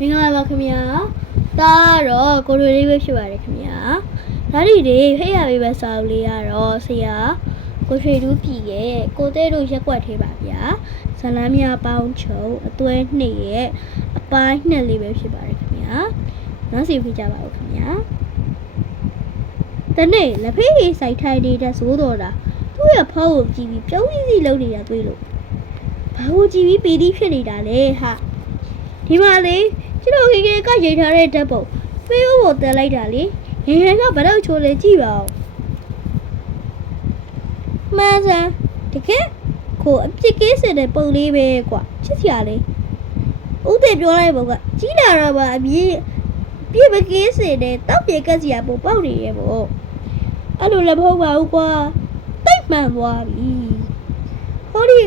မင်္ဂလာပါခင်ဗျာဒါကတော့ကိုရွေလေးပဲဖြစ်ပါတယ်ခင်ဗျာဒါဒီတွေဖက်ရပေးပဲစာအုပ်လေးကတော့ဆရာကိုရွှေတူးပြည်ရဲ့ကိုတဲတို့ရက်ွက်သေးပါဗျာဇလန်းများပေါင်းချုံအသွဲနှစ်ရဲ့အပိုင်းနှစ်လေးပဲဖြစ်ပါတယ်ခင်ဗျာနောက်စီပြကြပါဦးခင်ဗျာတနေ့လက်ဖေးကြီးစိုက်ထိုင်နေတဲ့ဇိုးတော်တာသူ့ရဲ့ဖောက်ကိုကြည့်ပြီးပြုံးစည်းစီလုံးနေတာတွေ့လို့ဘာကိုကြည့်ပြီးပီတိဖြစ်နေတာလဲဟာ ဒီမှာလေကျွန်တော်ခေခေကရိတ်ထားတဲ့ဓာတ်ပုံဖေးဖို့ပေါ်တက်လိုက်တာလေငယ်ငယ်ကဘယ်တော့ချိုးလဲကြည့်ပါဦးမှန်စမ်းတကယ်ကိုအပြစ်ကင်းစင်တဲ့ပုံလေးပဲကွာချစ်စရာလေးဥဒေပြောလိုက်ပုံကကြီးလာတော့မှအပြည့်ပြည့်မကင်းစင်တဲ့တောက်ပြေကက်စရာပုံပေါက်နေရဲ့ပေါ့အဲ့လိုလည်းမဟုတ်ပါဘူးကွာတိတ်မှန်သွားပြီဟောဒီ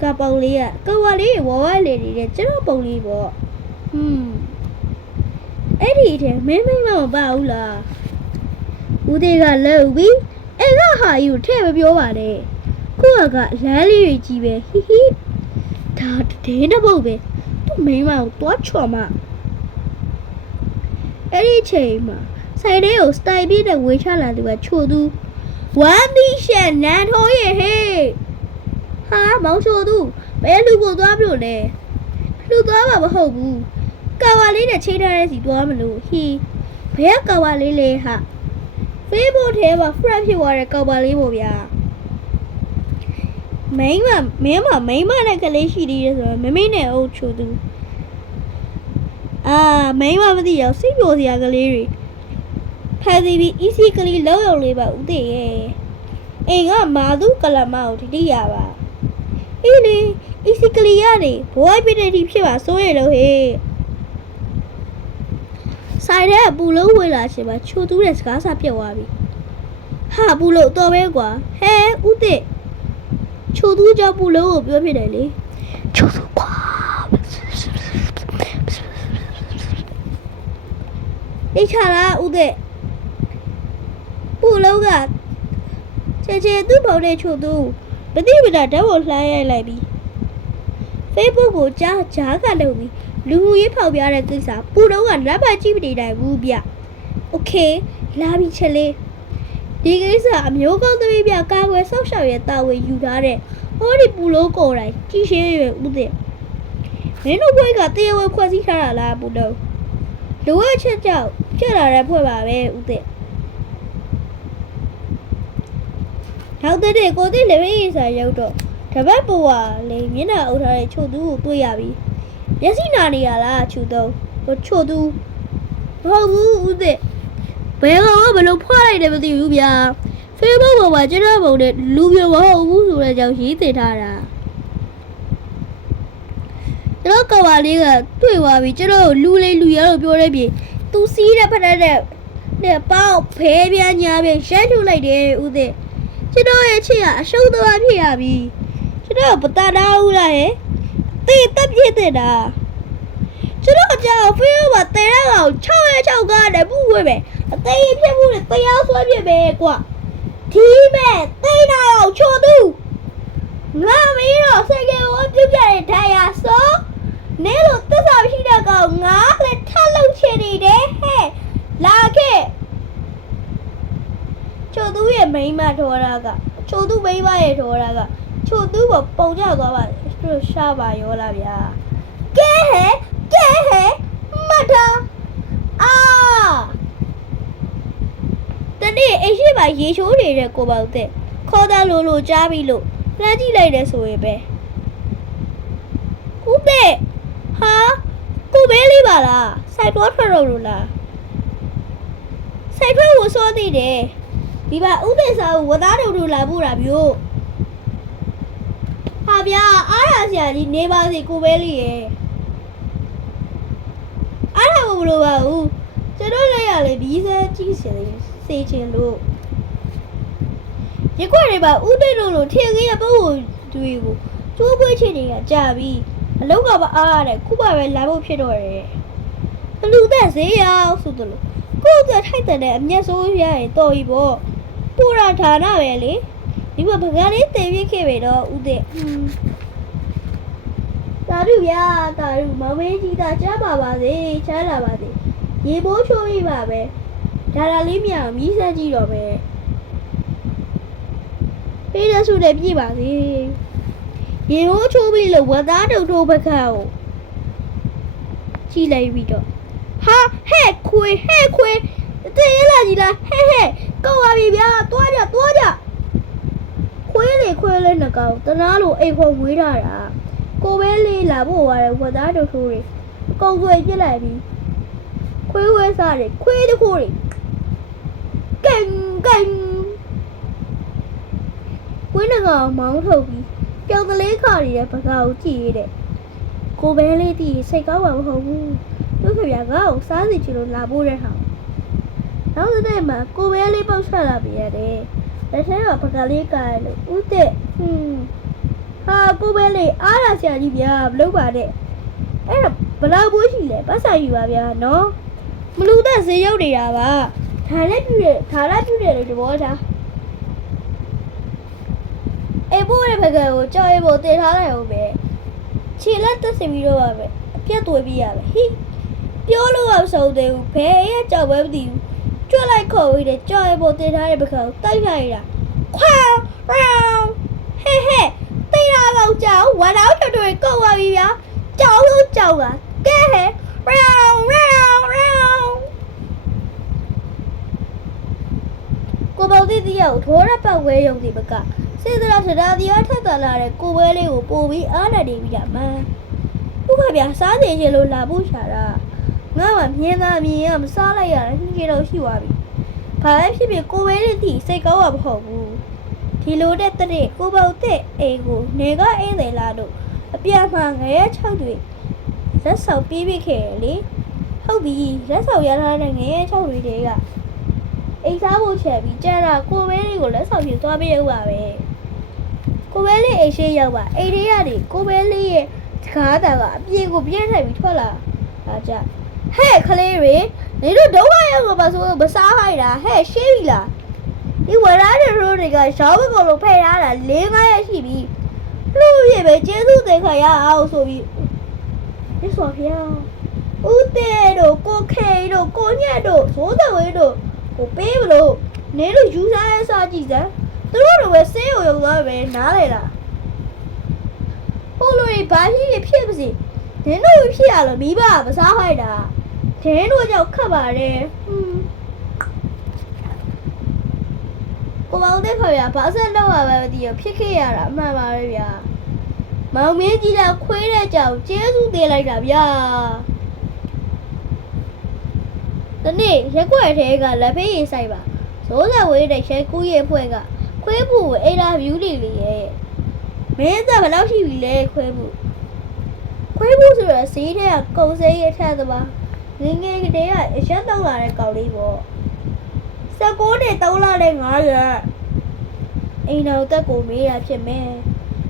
ကပုံလေးကကဝါလေးဝဝလေးနေတဲ့ကျွန်တော်ပုံလေးပေါ့ဟွန်းအဲ့ဒီအထဲမင်းမင်းမမပါဘူးလားဦးသေးကလဲဦးပြီအဲ့ကဟာယူထဲ့မပြောပါနဲ့ကိုကကလမ်းလေးတွေကြီးပဲဟိဟိဒါဒင်းတစ်ပုတ်ပဲသူ့မိန်းမကိုတွားချော်မအဲ့ဒီအချိန်မှာဆိုင်လေးကိုစတိုင်ပြည့်တဲ့ဝေချလာသူကချို့သူဝမ်းသီးရှက်နန်းထိုးရဲ့ဟေး ဟာမောင်ချို့သူဘယ်လူကိုသွားမလို့လဲလူသွားမှာမဟုတ်ဘူးကာဝါလေးနဲ့ချိန်ထားတဲ့စီသွားမလို့ဟီဘယ်ကကာဝါလေးလဲဟာဖေးဖို့ထဲမှာ friend ဖြစ်သွားတဲ့ကာဝါလေးပေါ့ဗျာမိန်းမမင်းမမိန်းမနဲ့ကလေးရှိသေးတယ်ဆိုတော့မမေနဲ့အုပ်ချိုသူအာမိန်းမမသိရောစိတ်ပျော်စရာကလေးတွေဖန်စီပြီး easy ကလေးလောက်ရောက်လေးပါဦးသေးရဲ့အိမ်ကမာသူကလမကိုတိတိရပါ အေးလေ easy ကလေးကနေဘဝပြည့်တဲ့ဒီဖြစ်ပါစိုးရလို့ဟေးဆိုင်တဲ့ပူလုံးဝင်လာရှင်မှာချိုတူးတဲ့စကားစပြတ်သွားပြီဟာပူလို့တော်ပဲကွာဟဲဦးတဲ့ချိုတူးကြောင့်ပူလုံးကိုပြောဖြစ်တယ်လေချိုတူးကွာအိတ်ချလာဦးတဲ့ပူလုံးကချေချေသူ့ဘော်တဲ့ချိုတူး ပတိပဒါဓာတ်ပေါ်လှမ်းရိုက်လိုက်ပြီ Facebook ကိုကြားကြားကလုပ်ပြီးလူမှုရေးဖောက်ပြတဲ့ကိစ္စပူတော့ကလက်ပတ်ကြည့်မနေနိုင်ဘူးဗျ။ Okay လာပြီချက်လေးဒီကိစ္စအမျိုးကောင်းသမီးပြကာကွယ်ဆောက်ရှောက်ရဲ့တာဝန်ယူထားတဲ့ဟောဒီပူလို့ကိုယ်တိုင်ကြီးရှင်းရွယ်ဦးတဲ့မင်းတို့ဘွဲကတရားဝင်ဖွဲ့စည်းထားတာလားပူတော့လူဝက်ချက်ကြောက်ဖြစ်လာတဲ့ဖွဲ့ပါပဲဦးတဲ့ နောက်တဲ့ကိုတိလည်းရေးစာရောက်တော့တပတ်ပူကလေမျက်နှာအုပ်ထားတဲ့ချိုသူကိုတွေ့ရပြီမျက်စိနာနေရလားချိုသူဟိုချိုသူမဟုတ်ဘူးဦးသစ်ဘယ်ကောင်ကဘယ်လိုဖွားလိုက်တယ်မသိဘူးဗျာ Facebook ပေါ်မှာကျွန်တော်ပုံနဲ့လူပြမဟုတ်ဘူးဆိုတဲ့အကြောင်းရေးတင်ထားတာကျွန်တော်ကဘာလေးကတွေ့သွားပြီကျွန်တော်လူလေးလူရလို့ပြောတဲ့ပြင်သူစီးတဲ့ဖက်တဲ့နဲ့ပေါက်ဖဲပြညာပြရှမ်းထုတ်လိုက်တယ်ဦးသစ် ကျွန်တော်ရဲ့ချစ်ကအရှုံးသွားဖြစ်ရပြီကျွန်တော်ပတာနာဦးလားဟဲ့တေးတက်ပြည့်တဲ့တာကျွန်တော်ကြောက်ဖေးမှာတဲရကောင်6ရက်6ကားနဲ့ပူဝဲပဲအသေးဖြစ်မှုနဲ့တရားဆွဲပြပဲကွာဒီမဲ့တေးနာအောင်ချို့သူငါမင်းတော့စေကေကိုပြုတ်ပြတဲ့ဒါယာစောနေလို့သစ္စာရှိတဲ့ကောင်ငါလည်းထပ်လုပ်ချင်နေတယ်ဟဲ့လာခဲ့ချို့သူ ရဲ့မိန်းမထော်တာကချို့သူမိန်းမရဲ့ထော်တာကချို့သူ့ပေါ်ပုံကြသွားပါလေသူတို့ရှာပါရောလားဗျာကဲဟဲကဲဟဲမတ်တာအာတနေ့အိရှိပါရေချိုးနေတဲ့ကိုပေါ့တဲ့ခေါ်တာလိုလိုကြားပြီလို့လှမ်းကြည့်လိုက်တယ်ဆိုရင်ပဲဦးတဲ့ဟာကိုပဲလေးပါလားစိုက်တော့ထွက်တော့လို့လားစိုက်ထွက်ကိုစောသေးတယ် ဒီပါဦးတဲ့စာကိုဝသားတို့တို့လာပို့တာမျိုးဟာဗျာအားရဆရာကြီးနေပါစေကိုပဲလေးရဲ့အားရမလို့ပါဘူးကျွန်တော်လည်းရလေဘီးစဲကြည့်စင်စေချင်လို့ရက်ွက်တွေပါဥသိတို့လိုထင်ကြီးရပုံကိုတွေကိုကျိုးပွေးချင်တွေကကြာပြီအလောက်ကပါအားရတယ်ခုပါပဲလာဖို့ဖြစ်တော့တယ်ဘလူသက်ဈေးရောက်ဆိုတော့ကိုယ့်အတွက်ထိုက်တဲ့အမျက်ဆိုးရရင်တော်ပြီပေါ့ ပူရာဌာနပဲလေဒီမှာပကံလေးတင်ပြခဲ့ပြီတော့ဦးတဲ့ဒါတာရုဗျာတာရုမမင်းကြီးတာချမ်းပါပါစေချမ်းလာပါစေရေမိုးချိုးပြီးပါပဲဒါလာလေးမြောင်မြည်စမ်းကြည့်တော့မယ်ပေးတဲ့ဆုနဲ့ပြည့်ပါစေရေမိုးချိုးပြီးလို့ဝတ်သားတုတ်ထိုးဘက်ခါကိုကြည့်လိုက်ပြီးတော့ဟာဟဲ့ခွေဟဲ့ခွေတည်ရလာကြီးလားဟဲ့ဟဲ့ကောက်ပါပြီဗျာတွားကြတွားကြခွေးလေခွေးလေနှကောင်တနာလို့အိမ်ခေါ်ဝေးထားတာကိုပဲလေးလာဖို့ဝါရဝတ်သားတို့ထိုးတွေအကုန်ဆွဲပြစ်လိုက်ပြီးခွေးဝဲစားတွေခွေးတခိုးတွေကင်ကင်ဝင်းနကောင်မောင်းထုတ်ပြီးပျောက်ကလေးခါရတဲ့ဘကာကိုကြည့်ရတဲ့ကိုပဲလေးတီးစိတ်ကောင်းမှာမဟုတ်ဘူးသူခင်ဗျာငါ့ကိုစားစီချင်လို့လာဖို့တဲ့ဟာ နောက်တစ်နေ့မှာကိုပဲလေးပေါက်ထွက်လာပြရတယ်လက်ထဲမှာဘကာလေးကာရလို့ဦးတဲ့ဟွန်းဟာကိုပဲလေအားရဆရာကြီးဗျာမလုပ်ပါနဲ့အဲ့တော့ဘယ်လောက်ဘိုးရှိလဲပတ်စာယူပါဗျာနော်မလူသက်ဈေးရောက်နေတာပါဒါလည်းပြည့်တယ်ဒါလည်းပြည့်တယ်လို့တဘောထားအေးဘိုးရဲ့ဖကကိုကြောက်ရဖို့တည်ထားလိုက်အောင်ပဲခြေလက်တက်စင်ပြီးတော့ပါပဲအပြတ်သွေးပြီးရပဲဟိပြောလို့မဆုံးသေးဘူးဘယ်ရဲ့ကြောက်ပဲမသိဘူး ကျွတ်လိုက်ခေါ်ပြီးတယ်ကြောက်ရဖို့တည်ထားတဲ့ဖကကိုတိုက်ခိုက်ရတာခွာရောင်ဟဲ့ဟဲ့သိရတော့ကြောက်ဝါတော့တော်တော်ကောက်ပါပြီဗျာကြောက်လို့ကြောက်ကကဲဟဲရောင်ရောင်ရောင်ကိုပေါတိတယောက်ထိုးရပတ်ဝဲယုံဒီဘကစေတရာထရာဒီရထက်တလာတဲ့ကိုဝဲလေးကိုပို့ပြီးအားနာနေပြီလားမန်ဥခဗျာစားနေချင်လို့လာဖို့ရှာတာ ငါမှမြင်သားမြင်ရမစားလိုက်ရတာညင်တော့ရှိသွားပြီဘာပဲဖြစ်ဖြစ်ကိုဝဲလေးတီစိတ်ကောင်းမှာမဟုတ်ဘူးဒီလိုတဲ့တဲ့ကိုပေါတဲ့အိမ်ကိုနေကအေးတယ်လားတို့အပြတ်မှငရဲ၆တွေရက်ဆောက်ပြီးပြီခဲ့တယ်လေဟုတ်ပြီရက်ဆောက်ရထားတဲ့ငရဲ၆တွေတည်းကအိမ်စားဖို့ချက်ပြီးကြာတာကိုပဲလေးကိုလက်ဆောက်ပြသွားပေးရပါပဲကိုပဲလေးအိမ်ရှိရောက်ပါအိမ်လေးကနေကိုပဲလေးရဲ့တကားတာကအပြေကိုပြည့်ထိုင်ပြီးထွက်လာဒါကြ ဟဲ့ကလေးတွေနေတို့ဒုက္ခရောက်လို့ပါဆိုမစားခိုင်းတာဟဲ့ရှေးပြီလားဒီဝရတဲ့ရိုးတွေကရှောင်းဘကိုလိုဖယ်ထားတာ၄၅ရက်ရှိပြီလူပြည့်ပဲကျေးဇူးတင်ခါရအောင်ဆိုပြီးဒီဆိုဖျားဦးတဲတို့ကိုခေတို့ကိုညက်တို့သိုးတဝေးတို့ကိုပေးမလို့နေလို့ယူစားရစားကြည့်စမ်းသူတို့တော့ပဲဆေးရုံရောက်သွားပဲနားလေလားဟိုလိုဘာကြီးဖြစ်ပါစေဒင်းတို့ဖြစ်ရလို့မိဘမစားခိုက်တာ ဒင်းတို့ကြောင့်ခတ်ပါတယ်ဟွန်းကိုမောင်တဲ့ခေါ်ရဘာဆက်လောက်ရပဲမသိရဖြစ်ခဲ့ရတာအမှန်ပါပဲဗျာမောင်မင်းကြီးကခွေးတဲ့ကြောင်ကျေးဇူးတင်လိုက်တာဗျာဒီနေ့ရက်ွက်ထဲကလက်ဖေးရေးဆိုင်ပါဇိုးဆက်ဝေးတဲ့ရဲကူးရဲ့ဖွဲ့ကခွေးဘူးကိုအိမ်လာဗျူးလေးလေးရဲ့မင်းသက်ဘယ်လောက်ရှိပြီလဲခွေးဘူးခွေးဘူးဆိုတော့ဈေးထဲကကုံစိမ်းရဲ့ထက်သပါ ငယ်ငယ်ကတည်းကအရက်တောက်လာတဲ့ကောင်လေးပေါ့စကိုးနဲ့တောင်းလာတဲ့ငါးရက်အိမ်တော်တက်ကိုမေးတာဖြစ်မယ်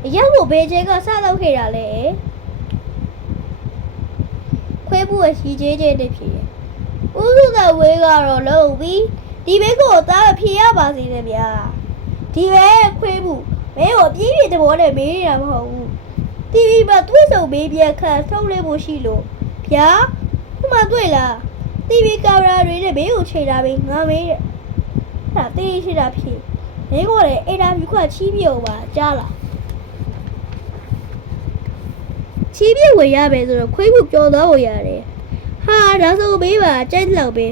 အရက်ကိုဘေးချင်းကစတော့ခဲ့တာလေခွေးဘူးအရှိချင်းချင်းတည်းဖြစ်တယ်ဥစုကဝေးကတော့လုံးပြီးဒီဘေးကိုသားဖြေရပါစေတယ်ဗျာဒီပဲခွေးဘူးမင်းကိုပြည့်ပြည့်တဘောနဲ့မေးနေတာမဟုတ်ဘူးတီဗီမှာသွေးစုံမေးပြခန့်ထုတ်လေးဖို့ရှိလို့ဗျာ ဟိုမှာတွေ့လားတီဗီကင်မရာတွေနဲ့မင်းကိုချိန်တာပဲငါမေးတဲ့အဲ့ဒါတေးရှိတာဖြစ်မင်းကလည်းအဲ့ဒါမြူကချီးပြုံပါကြားလားချီးပြုံဝင်ရပဲဆိုတော့ခွေးဖို့ပြောတော့ဝင်ရတယ်ဟာဒါဆိုမေးပါကြိုက်လောက်ပဲ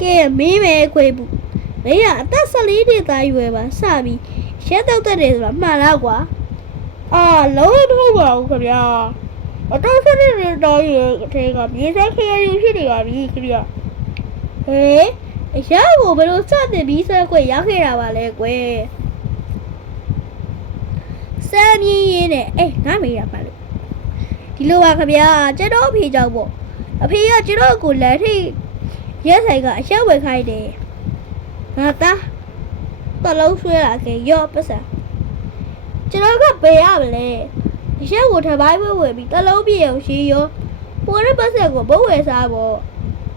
ကဲမေးမယ်ခွေးဖို့မင်းကအသက်14နှစ်သားရွယ်ပါစပြီးရက်တော့တက်တယ်ဆိုတာမှန်လားကွာအာလုံးဝမဟုတ်ပါဘူးခင်ဗျာ အတော့ဆက်နေတဲ့တော်ရဲ့အထက်ကမြေဆိုင်ခရီးဖြစ်နေပါပြီခင်ဗျာဟေးအရာကိုဘယ်လိုစတင်ပြီးဆွဲခွင့်ရောက်ခဲ့တာပါလဲကွယ်စမ်းမြင်းရင်းနဲ့အေးငါမေးတာပါလို့ဒီလိုပါခင်ဗျာကျွန်တော်အဖေကြောင့်ပေါ့အဖေကကျွန်တော်ကိုလက်ထိရက်ဆိုင်ကအရှက်ဝယ်ခိုင်းတယ်ငါသားတလုံးဆွဲလာခဲ့ရော့ပတ်စံကျွန်တော်ကပေးရမလဲ အရှက်ကိုထပိုင်းဝဲဝယ်ပြီးတလုံးပြေအောင်ရှိရောပေါ်ရပတ်စံကိုဘုတ်ဝယ်စားပေါ့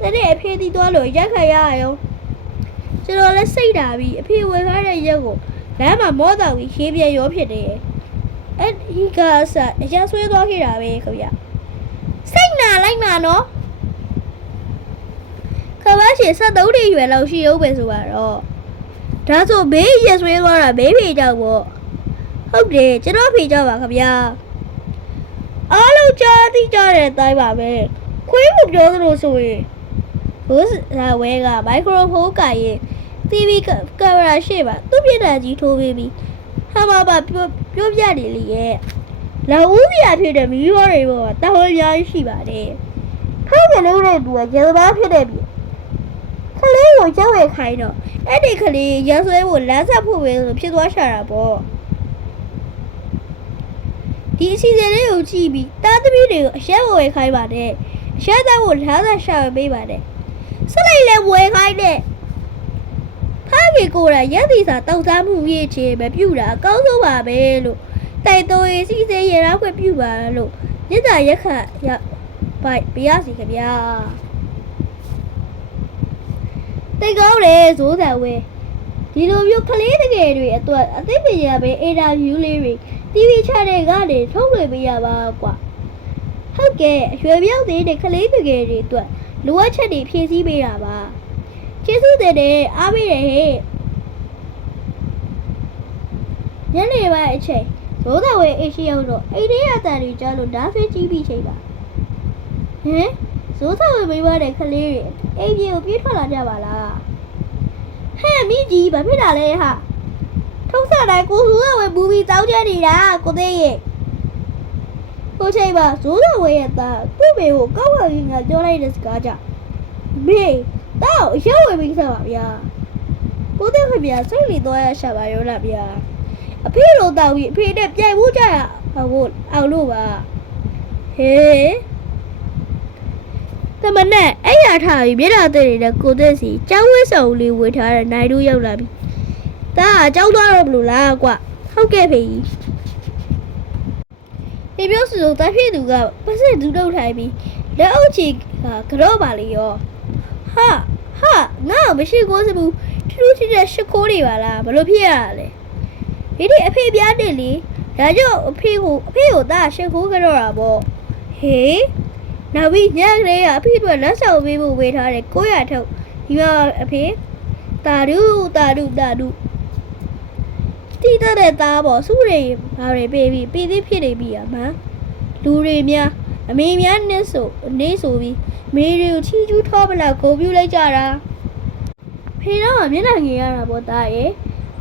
တဲ့တဲ့အဖေတီသွားလို့ရက်ခရရရောကျွန်တော်လည်းစိတ်ဓာပြီးအဖေဝယ်ထားတဲ့ရက်ကိုလမ်းမှာမောတော်ပြီးရေးပြရောဖြစ်တယ်အဲ့ဒီကစားအရန်ဆွဲသွားခဲ့တာပဲခင်ဗျစိတ်နာလိုက်မှာနော်ခမရှင်73နှစ်ရွယ်လောက်ရှိအောင်ပဲဆိုပါတော့ဒါဆိုဘေးရဆွဲသွားတာဘေးဖေကြောက်ပေါ့ဟုတ်တယ်ကျွန်တော်ဖေကြောက်ပါခင်ဗျာ အားလုံးကြားသိကြတဲ့အတိုင်းပါပဲခွေးမပြောသလိုဆိုရင်ဘိုးစာဝဲကမိုက်ခရိုဖုန်းကရင် TV ကင်မရာရှေ့ပါသူ့ပြတာကြီးထိုးပေးပြီးဟာမပါပြောပြောပြနေလေရဲ့လာဦးပြဖြစ်တဲ့မီးရောတွေပေါ်မှာတဟောအများကြီးရှိပါတယ်ခိုးကလေးနဲ့တူကရေသမားဖြစ်တဲ့ပြီခလေးကိုကြောက်ရခိုင်းတော့အဲ့ဒီကလေးရဆွဲဖို့လမ်းဆက်ဖို့ပဲလို့ဖြစ်သွားရှာတာပေါ့ ဒီအစီအစဉ်လေးကိုကြည့်ပြီးတားသမီးတွေကိုအရှက်ဝယ်ခိုင်းပါတယ်အရှက်သားကိုလမ်းဆက်ရှာပေးပါတယ်ဆက်လိုက်လဲဝယ်ခိုင်းတဲ့ဖားကေကိုယ်တိုင်ရက်သီစာတောက်စားမှုရည်ချေပဲပြူတာအကောင်းဆုံးပါပဲလို့တိုက်တော်ရေးစီစေရရောက်ခွင့်ပြူပါလို့မြစ်တာရက်ခရပိုက်ပြရစီခင်ဗျာတိတ်ကောင်းတယ်ဇိုးတန်ဝဲ ဒီလိုမျိုးကလေးတကယ်တွေအတွက်အသိပညာပဲအင်တာဗျူးလေးတွေ TV channel ကနေထုတ်လွှင့်ပေးရပါကွာဟုတ်ကဲ့အရွယ်ပြောက်သေးတဲ့ကလေးတကယ်တွေအတွက်လိုအပ်ချက်တွေဖြည့်ဆည်းပေးတာပါကျေးဇူးတင်တယ်အားပေးတယ်ဟဲ့ညနေပိုင်းအချိန်ဘိုးတော်ဝဲအရှိရောက်တော့အိမ်ထဲရတန်တွေကြားလို့ဓာတ်ဖဲကြီးပြီးချိန်ပါဟမ်ဇိုးတော်ဝဲမိမတဲ့ကလေးတွေအိမ်ပြေကိုပြေးထွက်လာကြပါလား ဟဲ့မိကြီးဘာဖြစ်တာလဲဟာထုံးစတိုင်းကိုစုတော်ဝဲဘူပြီးတောင်းကြနေတာကိုသေးရဲ့ကိုချိန်ပါဇိုးတော်ဝဲရဲ့သားသူ့ဘေကိုကောက်ဝဲကြီးကပြောလိုက်တဲ့စကားကြောင့်မေတော့ရောက်ဝင်ပြီးစားပါဗျာကိုတဲ့ခင်ဗျာစိတ်လီတော့ရရှာပါရောလားဗျာအဖေလိုတောက်ပြီးအဖေနဲ့ပြိုင်မှုကြရဟုတ်အောင်လို့ပါဟေး တမနဲ့အဲ့ရထားပြီးမြေတာတဲ့နေတဲ့ကိုတဲ့စီကျောင်းဝဲဆောင်လေးဝေထားတဲ့နိုင်တို့ရောက်လာပြီဒါကကျောင်းသွားတော့ဘလို့လားကွဟုတ်ကဲ့ဖေကြီးဒီပြောစုတဖြစ်သူကပတ်စက်ဒူးတော့ထိုင်ပြီးလက်အုပ်ချီကကြော့ပါလေရောဟာဟာငါ့ကိုမရှိကိုစဘူးထူးထူးတဲ့ရှစ်ခိုးတွေပါလားဘလို့ဖြစ်ရတာလဲဒီဒီအဖေပြားတယ်လေဒါကြောင့်အဖေကိုအဖေကိုဒါရှစ်ခိုးကြတော့တာပေါ့ဟေး နောက်ပြီးညကလေးကအဖေတို့လက်ဆောင်ပေးဖို့ဝေထားတယ်900ထုတ်ဒီကအဖေတာဒူတာဒူတာဒူတီးတဲ့သားပေါ့စုတွေဘာတွေပေးပြီးပြည်သေးဖြစ်နေပြီอ่ะမလူတွေများအမေများနဲ့ဆိုနေဆိုပြီးမေရီကိုချီကျူးထောပလောက်ကိုပြူလိုက်ကြတာဖေတော့မျက်နှာငယ်ရတာပေါ့တာရဲ့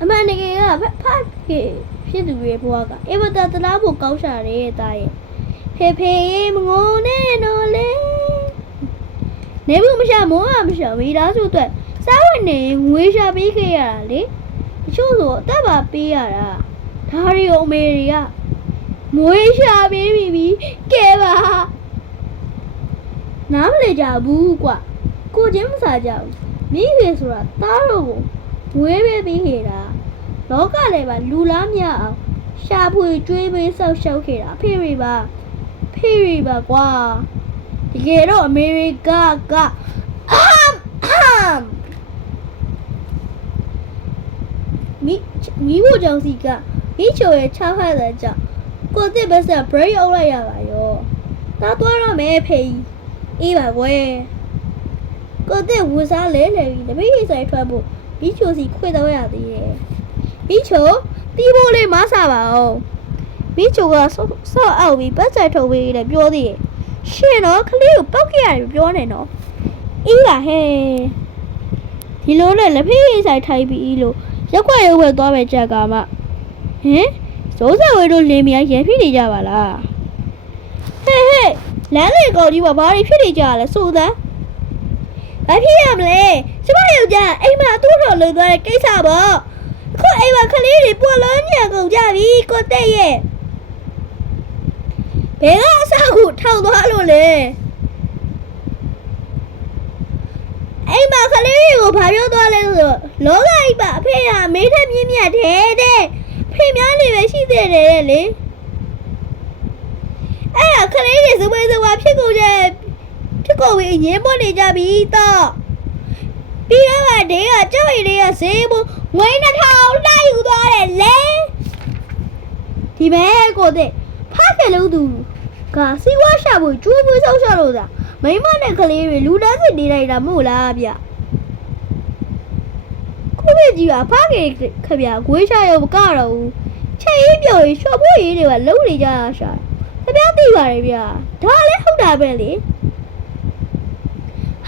အမှန်တကယ်ကဖဖကေဖြစ်သူရဲ့ဘဝကအင်မတန်တလားဖို့ကောင်းရှာတယ်တာရဲ့ ဖေဖေမငုံနဲ့တော့လေနေဘူးမရှာမောကမရှာမိသားစုအတွက်စားဝင်နေငွေရှာပေးခဲ့ရတာလေတချို့ဆိုအသက်ပါပေးရတာဒါရီအမေတွေကငွေရှာပေးပြီပြီကဲပါနားမလည်ကြဘူးကွကိုချင်းမစားကြဘူးမိခေဆိုတာသားတော့ကိုဝဲပဲပြီးနေတာလောကလည်းပါလူလားမြအောင်ရှာဖွေကျွေးပေးဆောက်ရှောက်ခဲ့တာဖေရီပါ ဖေရီပါကွာတကယ်တော့အမေရိကကအမ်အမ်မိမိဖို့ကြောင့်စီကမိချိုရဲ့ချားဖတ်တဲ့ကြောင့်ကိုတစ်ဘက်ဆက် break အုပ်လိုက်ရပါရောတားသွားတော့မယ်ဖေကြီးအေးပါကွယ်ကိုတဲ့ဝစားလဲလဲပြီးတပိတ်ရိတ်ဆိုင်ထွက်ဖို့ဘီချိုစီခွေတော့ရသေးတယ်ဘီချိုတီးဖို့လေးမဆပါအောင် ဘီချိုကဆော့ဆော့အောက်ပြီးပတ်ဆိုင်ထုတ်ပြီးလည်းပြောသေးတယ်ရှင်တော့ကလေးကိုပောက်ကြရတယ်ပြောနေတော့အေးပါဟဲ့ဒီလိုနဲ့လက်ဖေးရိတ်ဆိုင်ထိုက်ပြီးလို့ရက်ွက်ရုပ်ပဲသွားပဲကြက်ကမှဟင်စိုးစဝဲတို့လင်းမရရဖြစ်နေကြပါလားဟဲ့ဟဲ့လမ်းလေကောင်ကြီးကဘာတွေဖြစ်နေကြလဲစူသန်းဘာဖြစ်ရမလဲကျမယောက်ျားအိမ်မှာအတူတော်လုံသွားတဲ့ကိစ္စပေါ့အခုအိမ်မှာကလေးတွေပေါ်လုံးညံကုန်ကြပြီကိုတဲ့ရဲ့ ဘယ်ကအဆောက်အဦထောင်သွားလို့လဲအိမ်မှာကလေးတွေကိုဘာပြောသွားလဲဆိုတော့လောကကြီးပါအဖေကမေးထက်မြင့်မြတ်တယ်တဲ့ဖေများနေပဲရှိသေးတယ်တဲ့လေအဲ့ဒါခလေးတွေစပွဲစဝါဖြစ်ကုန်ကြဖြစ်ကုန်ပြီးငင်းပေါ်နေကြပြီတော့ပြီးတော့ကဒေးကကြောက်ရည်လေးကဈေးဘူးငွေ2000လိုက်ယူသွားတယ်လေဒီမဲကိုတဲ့ ဖခင်လို့သူကစီဝါရှာဖို့ကျိုးပွေးဆောက်ရှာလို့သာမိမနဲ့ကလေးတွေလူတန်းစစ်နေလိုက်တာမဟုတ်လားဗျခုပဲကြီးကဖခင်ခဗျာဂွေးရှာရောမကတော့ဘူးချက်ရေးပြော်ရေးရှော့ဖို့ရေးတွေကလုံးနေကြတာရှာခဗျာသိပါတယ်ဗျာဒါလည်းဟုတ်တာပဲလေ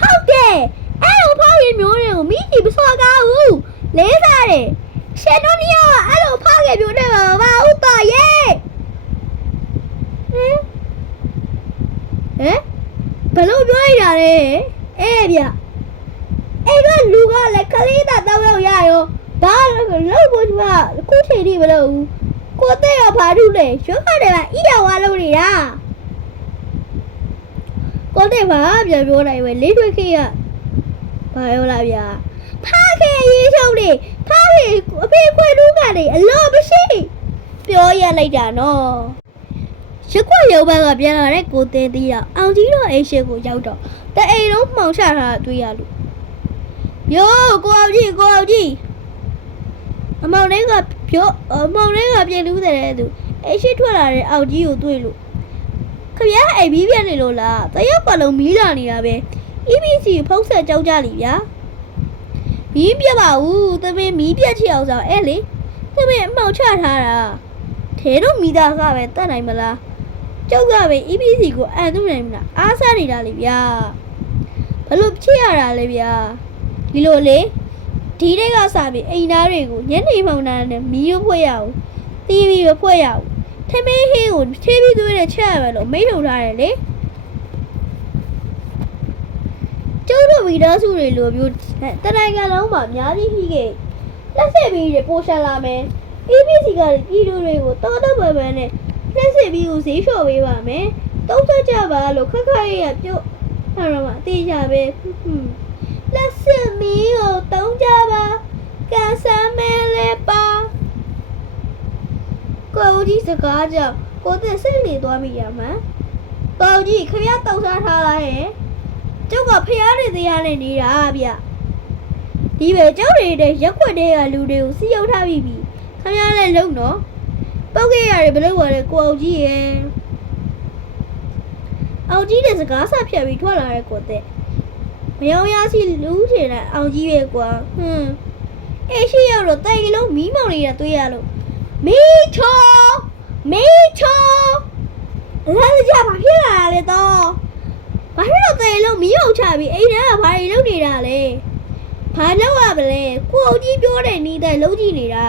ဟုတ်တယ်အဲ့လိုဖခင်မျိုးတွေကိုမိကြီးမစော်ကားဘူးလေးစားတယ်ရှင်တို့နေရောအဲ့လိုဖခင်မျိုးတွေပါဘာဟုတ်တော့ရဲ့ဟမ် ဟမ်ဘယ်လိုပြောရတာလဲအဲ့ဗျအဲ့တော့လူကလည်းကလေးသားတောင်းရောက်ရရောဒါလို့ဖို့ကခုချိန်ထိမလုပ်ဘူးကိုတဲ့ရောဘာလို့လဲရွှေခါတယ်ကဣရဝါလုံးနေတာကိုတဲ့ဘာပြန်ပြောနိုင်ပဲလေးထွေးခေးကဘာရောလားဗျာဖခင်ရေးရှုံးနေဖခင်အဖေခွေတူးကလေအလောမရှိပြောရလိုက်တာနော် ရက်ခွက်ရုပ်ဘက်ကပြန်လာတဲ့ကိုသေးသေးကအောင်ကြီးတော့အိမ်ရှိကိုရောက်တော့တအိမ်လုံးမှောင်ချထားတာတွေ့ရလို့ယောကိုအောင်ကြီးကိုအောင်ကြီးအမောင်လေးကပြောအမောင်လေးကပြင်လူးတဲ့သူအိမ်ရှိထွက်လာတဲ့အောင်ကြီးကိုတွေ့လို့ခမရအိမ်ပြီးပြန်နေလို့လားတရက်ပတ်လုံးမီးလာနေတာပဲ EBC ဖုံးဆက်ကြောက်ကြလိဗျာမီးပြတ်ပါဘူးသမင်းမီးပြတ်ချင်အောင်ဆိုအဲ့လေသမင်းအမှောင်ချထားတာထဲတော့မိသားကပဲတတ်နိုင်မလား ကြောက်ကပဲ EBC ကိုအန်သူနိုင်မလားအားစားနေတာလေဗျာဘလို့ဖြစ်ရတာလဲဗျာဒီလိုလေဒီတဲ့ကစားပြီးအိမ်သားတွေကိုညနေမှောင်တာနဲ့မီးရဖွက်ရအောင်တီးပြီးရဖွက်ရအောင်ထမင်းဟင်းကိုထေးပြီးသွေးနဲ့ချက်ရမယ်လို့မိတ်ထုတ်ထားတယ်လေကျုပ်တို့မိသားစုတွေလိုမျိုးတနိုင်ငံလုံးမှာအများကြီးရှိခဲ့လက်ဆက်ပြီးတွေပိုရှာလာမယ် ABC ကပြည်သူတွေကိုတော်တော်ပဲပဲနဲ့ လက်ဆက်ပြီးကိုဈေးလျှော့ပေးပါမယ်တုံးချက်ကြပါလို့ခက်ခက်ရရပြုတ်အဲ့တော့မှအသေးချပဲဟွန်းလက်ဆက်မီးကိုတုံးကြပါကန်ဆာမဲလဲပါကိုဦးကြီးစကားကြောင့်ကိုသက်စိတ်လေသွားမိရမှာတော်ကြီးခရတောက်စားထားလိုက်ရဲ့ကျုပ်ကဖျားနေတရားနဲ့နေတာဗျဒီပဲကျုပ်တွေတဲ့ရက်ွက်တဲ့ကလူတွေကိုစီရောက်ထားပြီးပြီခမရလည်းလုံနော် ပောက်ခဲ့ရတယ်ဘယ်လိုပါလဲကိုအောင်ကြီးရဲ့အောင်ကြီးတဲ့စကားဆဖြတ်ပြီးထွက်လာတဲ့ကိုတဲ့မယောင်ရစီလူးချင်တဲ့အောင်ကြီးရဲ့ကွာဟွန်းအေးရှိရောက်တော့တိုင်ကလုံးမီးမောင်နေတာတွေ့ရလို့မီးချောမီးချောအဲ့ဒါကြပါဖြစ်လာလေတော့ဘာဖြစ်လို့တဲ့လုံးမီးအောင်ချပြီးအိမ်ထဲကဘာတွေလုပ်နေတာလဲဘာလုပ်ရမလဲကိုအကြီးပြောတဲ့နီးတဲ့လုံးကြည့်နေတာ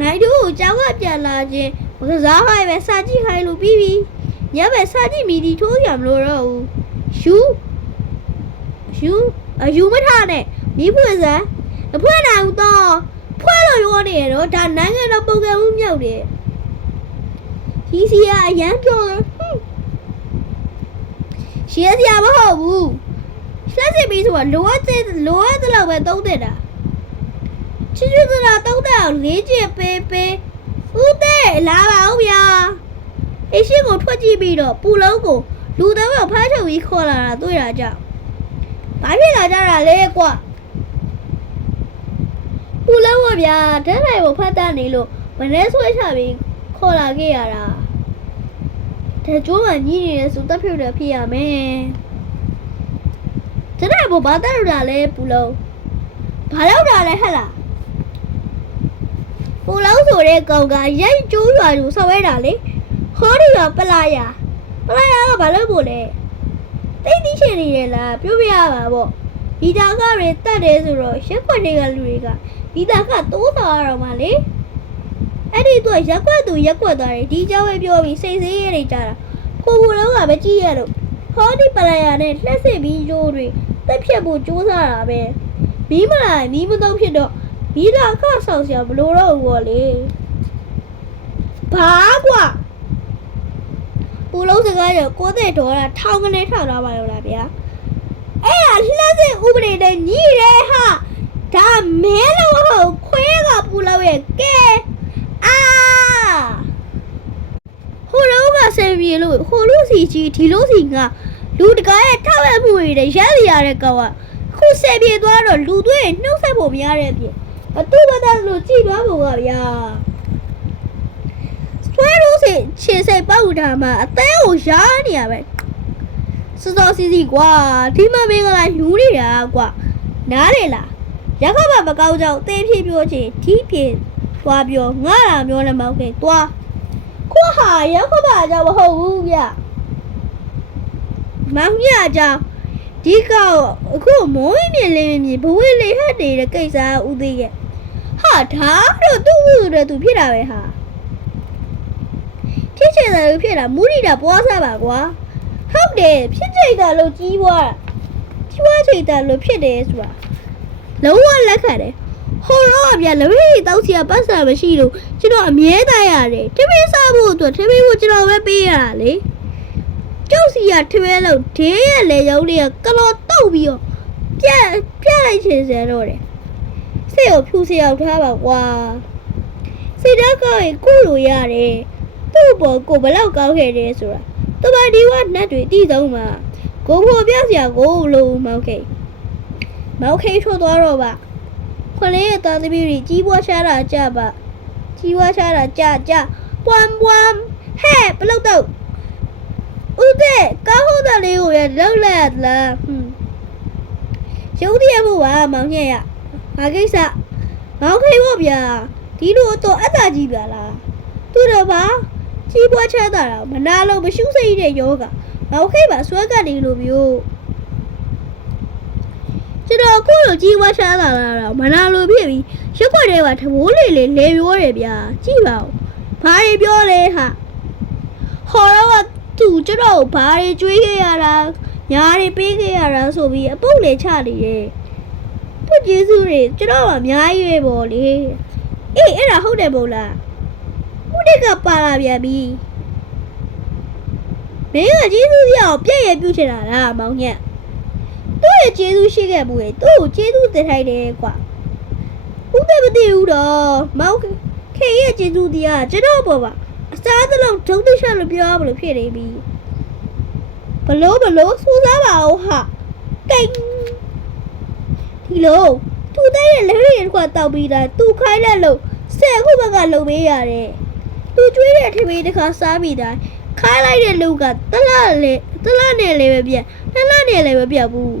နိုင်တို့ကိုကြောက်ကပြန်လာခြင်းမကစားခိုင်းပဲစာကြည့်ခိုင်းလို့ပြီးပြီညဘက်စာကြည့်မီဒီထိုးရမလို့တော့ဘူးယူယူအယူမထားနဲ့မီးဖွင့်စမ်းမဖွင့်နိုင်ဘူးတော့ဖွင့်လို့ရောနေရတော့ဒါနိုင်ငံတော်ပုံကံမှုမြောက်တယ်ကြီးစီကအရန်ပြောတယ်ဟွန်းရှင်းစရာမဟုတ်ဘူးဆက်စစ်ပြီးဆိုတာလိုအပ်တဲ့လိုအပ်တဲ့လောက်ပဲသုံးတဲ့တာ ချစ်ချစ်စရာသုံးတဲ့အောင်လေးချစ်ပေးပေးဦးတဲ့လာပါဦးဗျာအရှိကိုထွက်ကြည့်ပြီးတော့ပူလုံးကိုလူသားကဖမ်းချုပ်ပြီးခေါ်လာတာတွေ့တာကြောင့်ဘာဖြစ်လာကြတာလဲကွာပူလုံးကဗျာဓာတ်လိုက်ကိုဖတ်တတ်နေလို့မနေ့ဆွဲချပြီးခေါ်လာခဲ့ရတာဒါကျိုးမှညီးနေတဲ့ဆိုတက်ဖြုတ်တယ်ဖြစ်ရမယ်။ကျွန်တော်ဘာတက်လို့တာလဲပူလုံး။ဘာလောက်တာလဲဟဲ့လား။ ပူလုံးဆိုတဲ့ကောင်ကရိုက်ကျိုးရွာသူဆောက်ရတာလေ။ခေါ်ရီရောပလာယာ။ပလာယာကဘာလို့ပို့လဲ။တိတ်တိချင်နေရလားပြောပြရပါပေါ့။ဒီတာကတွေတက်တယ်ဆိုတော့ရက်ခွက်တွေကလူတွေကဒီတာကတိုးဆောင်ရတော့မှလေ။အဲ့ဒီတော့ရက်ွက်သူရက်ွက်သွားတယ်ဒီကြောင်ပဲပြောပြီးစိတ်ဆေးရနေကြတာကိုဘူလုံးကပဲကြည့်ရတော့ဟောဒီပလာယာနဲ့လှက်စစ်ပြီးရိုးတွေတက်ဖြတ်ဖို့ကြိုးစားတာပဲမီးမလာရင်မီးမတော့ဖြစ်တော့ မီးလာခဆောက်စရာမလိုတော့ဘူးပေါ့လေဘာကွာပူလုံးစကားကြောင့်ကိုတဲ့ဒေါ်လာထောင်ကနေထောက်ထားပါလို့လားဗျာအဲ့ဒါလှက်စစ်ဥပဒေနဲ့ညီရဲဟာဒါမဲလို့မဟုတ်ခွဲကပူလုံးရဲ့ကဲအာဟိုလောကဆယ်ပြေလို့ဟိုလူစီကြီးဒီလူစီကလူတကားရဲ့ထောက်ရမှုတွေနဲ့ရက်စီရတဲ့ကောင်ကခုဆယ်ပြေသွားတော့လူသွေးနှုတ်ဆက်ဖို့မရတဲ့အပြင် ဘသူမသားလို့ကြည်သွားဖို့ကဗျာပွဲလို့စီခြေစိတ်ပောက်တာမှအသေးကိုရှားနေရပဲစောစောစီစီကွာဒီမမင်္ဂလာယူနေတာကွာနားလေလားရက်ခမမကောင်းကြောင်အသေးဖြစ်ပြောချင်ဒီပြေသွားပြောငါလာပြောလည်းမဟုတ်ခဲ့သွားခွာဟာရက်ခမကြောင့်မဟုတ်ဘူးဗျမောင်ကြီးအကြောင်းဒီကောအခုမိုးမြင်လေးမြင်ဘဝလေးဟတ်နေတဲ့ကိစ္စဦးသေးရဲ့ ဟာဒါတော့သူ့ဝူတဲ့သူဖြစ်တာပဲဟာဖြစ်ချင်တယ်လို့ဖြစ်တာမူရီတာပွားစားပါကွာဟုတ်တယ်ဖြစ်ချင်တာလို့ကြီးပွားကြီးပွားချင်တာလို့ဖြစ်တယ်ဆိုတာလုံးဝလက်ခံတယ်ဟိုတော့ဗျာလဘေးတောက်စီကပတ်စာမရှိလို့ကျွန်တော်အမြဲတမ်းရတယ်ထမင်းစားဖို့အတွက်ထမင်းကိုကျွန်တော်ပဲပေးရတာလေကျောက်စီကထမင်းလို့ဒင်းရဲ့လေရုံးလေးကကလောတုတ်ပြီးတော့ပြက်ပြက်လိုက်ချင်စရာတော့တယ် စိတ်ကိုဖြူစရာထားပါကွာစိတ်ဓာတ်ကောင်းရင်ကိုလိုရတယ်သူ့ဘောကိုဘလောက်ကောင်းခဲ့တယ်ဆိုတာတမဒီဝနတ်တွေတည်ဆုံးမှာကိုဖို့ပြစရာကိုလို့မောက်ခေမောက်ခေထွက်သွားတော့ပါခွလေးရဲ့သားသမီးတွေကြီးပွားရှားတာကြပါကြီးပွားရှားတာကြကြပွမ်ပွမ်ဟဲ့ဘလောက်တော့ဦးတဲ့ကောင်းဟုတ်တဲ့လေးကိုရလောက်လိုက်ရသလားဟွန်းရုပ်တရက်ဖို့ပါမောင်ညက်ရ ဘာကိစ္စမောင်ခေဖို့ဗျာဒီလိုတော့အသာကြီးပါလားသူတော့ပါကြီးပွားချမ်းသာတာမနာလို့မရှုစိတ်တဲ့ယောဂမဟုတ်ခဲ့ပါဆွဲကနေလိုမျိုးကျွန်တော်အခုလိုကြီးပွားချမ်းသာလာတော့မနာလို့ဖြစ်ပြီးရက်ခွက်ထဲမှာသဘိုးလေးလေးလေပြောတယ်ဗျာကြည့်ပါဦးဘာတွေပြောလဲဟာဟောတော့ကသူကျွန်တော်ကိုဘာတွေကြွေးခဲ့ရတာညာတွေပေးခဲ့ရတာဆိုပြီးအပုတ်လေချနေတယ် သူကျေးဇူးတွေကျွန်တော်ကအများကြီးပဲပေါ့လေအေးအဲ့ဒါဟုတ်တယ်မို့လားဦးတက်ကပါလာပြန်ပြီမင်းကကျေးဇူးပြောင်းပြည့်ရပြုတ်ချင်တာလားမောင်ညက်သူ့ရဲ့ကျေးဇူးရှိခဲ့ဘူးလေသူ့ကိုကျေးဇူးတင်ထိုက်တယ်ကွာဦးတက်မသိဘူးတော့မောင်ခေရဲ့ကျေးဇူးတရားကျွန်တော်ပေါ်ပါအစားသလုံးဒုံးတရှလို့ပြောရမလို့ဖြစ်နေပြီဘလို့ဘလို့စူးစားပါဦးဟာတိတ် ဒီလိုသူတဲ့ရဲ့လက်ရည်ကွာတောက်ပြီးတာသူခိုင်းလက်လို့ဆယ်ခုဘက်ကလုံပေးရတယ်သူကျွေးတဲ့ထမင်းတစ်ခါစားပြီးတိုင်းခိုင်းလိုက်တဲ့လူကတလားလေတလားနဲ့လည်းပဲပြက်နှစ်လားနဲ့လည်းပဲပြက်ဘူး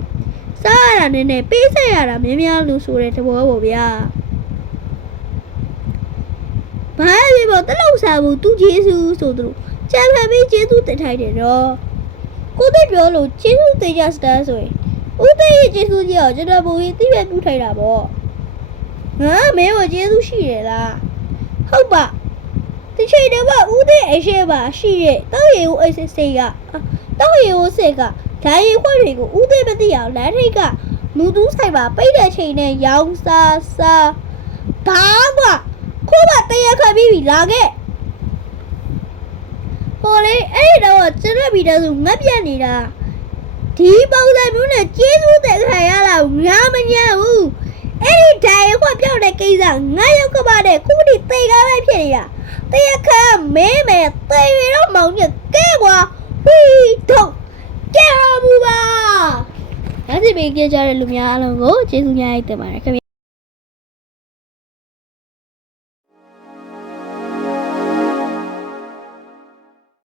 စားရတာနဲ့နဲ့ပေးဆက်ရတာမြင်းများလူဆိုတဲ့သဘောပေါ့ဗျာဘာလဲပေါ့တလောက်စားဘူးသူဂျေစုဆိုသူကြံဖန်ပြီးဂျေစုတင်ထိုက်တယ်တော့ကိုသိပြောလို့ဂျေစုတင်ကြစတာဆိုရင် ဦးသိရဲ့ဂျေစုကြီးအောင်ကျွန်တော်ဘူကြီးသိပဲပြူထိုက်တာပေါ့ငါမင်းကဂျေစုရှိတယ်လားဟုတ်ပါဒီချိန်တော့ဦးတဲ့အရှိပါရှိတဲ့တောက်ရီဦးအစစ်စိတ်ကတောက်ရီဦးစစ်ကဓာရီခွက်တွေကိုဦးတဲ့မသိအောင်လမ်းထိပ်ကမူတူးဆိုင်ပါပိတ်တဲ့ချိန်နဲ့ရောင်းစားစားဘာမှခိုးပါတရခပ်ပြီးပြီလာခဲ့ဟိုလေအဲ့ဒီတော့ကျွန်တော်ဗီဒီယိုဆိုငတ်ပြတ်နေတာ ဒီပုံစံမျိုးနဲ့ကျေးဇူးတဲ့ခံရတာငါမညာဘူးအဲ့ဒီဓာရီခွက်ပြောက်တဲ့ကိစ္စငါရောက်ကပါတဲ့ခုထိတေကားပဲဖြစ်နေတာတရားခါမဲမဲတေရတော့မောင်ကြီးကဲကွာဟီတော့ကဲရဘူးပါဒါစီပေးကြကြတဲ့လူများအားလုံးကိုကျေးဇူးများတင်ပါတယ်ခင်ဗျ